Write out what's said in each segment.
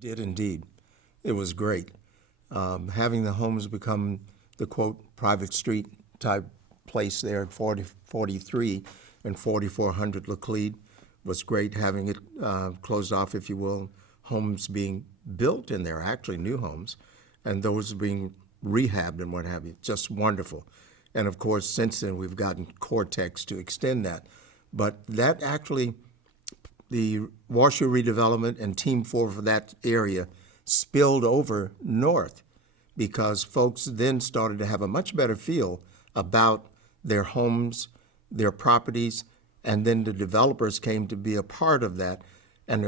Did indeed. It was great. Having the homes become the quote private street type place there at 4043 and 4400 Laclede was great. Having it closed off, if you will, homes being built in there, actually new homes, and those being rehabbed and what have you. Just wonderful. And of course, since then we've gotten Cortex to extend that. But that actually, the Washoe Redevelopment and Team 4 for that area spilled over north because folks then started to have a much better feel about their homes, their properties, and then the developers came to be a part of that. And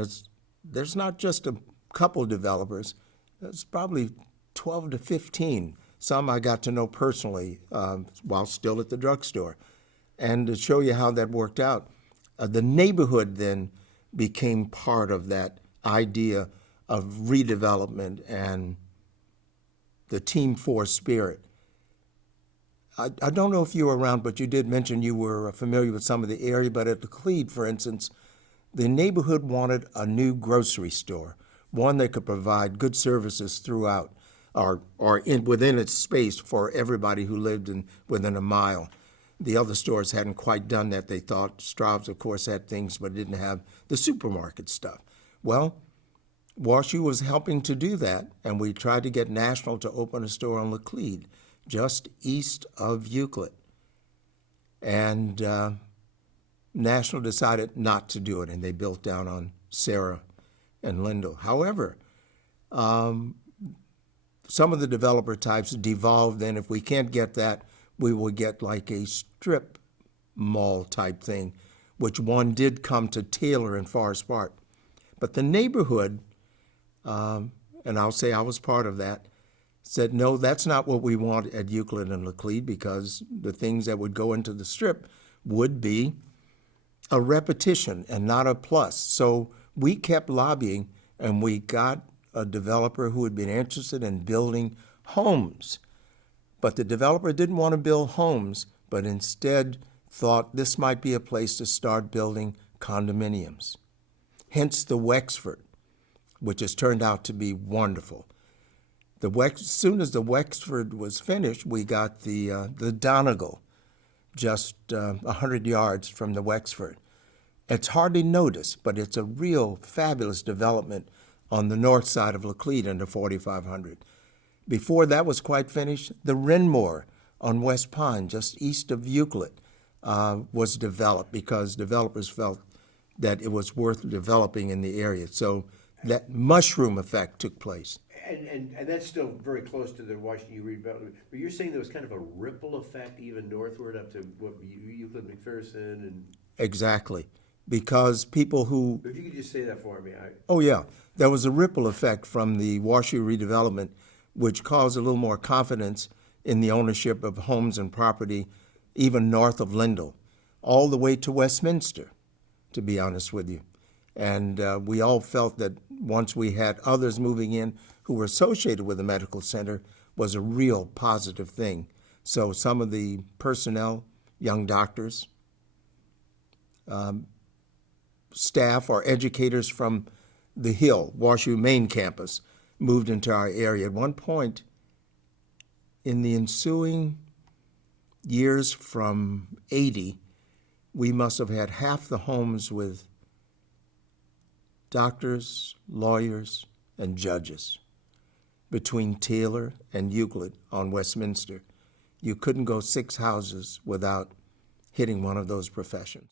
there's not just a couple developers, there's probably 12 to 15. Some I got to know personally while still at the drugstore. And to show you how that worked out, the neighborhood then became part of that idea of redevelopment and the Team 4 spirit. I don't know if you were around, but you did mention you were familiar with some of the area, but at Laclede, for instance, the neighborhood wanted a new grocery store, one that could provide good services throughout or within its space for everybody who lived within a mile. The other stores hadn't quite done that. They thought Straub's, of course, had things, but didn't have the supermarket stuff. Well, Washoe was helping to do that, and we tried to get National to open a store on Laclede, just east of Euclid. And National decided not to do it, and they built down on Sarah and Lindell. However, some of the developer types devolved. Then if we can't get that, we will get like a strip mall type thing, which one did come to Taylor and Forest Park. But the neighborhood, and I'll say I was part of that, said, no, that's not what we want at Euclid and Laclede, because the things that would go into the strip would be a repetition and not a plus. So we kept lobbying, and we got a developer who had been interested in building homes. But the developer didn't want to build homes, but instead thought this might be a place to start building condominiums. Hence the Wexford, which has turned out to be wonderful. As soon as the Wexford was finished, we got the Donegal, just 100 yards from the Wexford. It's hardly noticed, but it's a real fabulous development on the north side of Laclede under 4500. Before that was quite finished, the Renmore on West Pine, just east of Euclid, was developed because developers felt that it was worth developing in the area. So that mushroom effect took place. And that's still very close to the Washington Redevelopment. But you're saying there was kind of a ripple effect even northward up to what Euclid McPherson and... Exactly. Because people who... If you could just say that for me. Oh, yeah. There was a ripple effect from the Washoe Redevelopment, which caused a little more confidence in the ownership of homes and property, even north of Lindell, all the way to Westminster, to be honest with you. And we all felt that once we had others moving in who were associated with the medical center was a real positive thing. So some of the personnel, young doctors, staff or educators from the Hill, Washoe main campus, moved into our area. At one point, in the ensuing years from 80, we must have had half the homes with doctors, lawyers, and judges between Taylor and Euclid on Westminster. You couldn't go 6 houses without hitting one of those professions.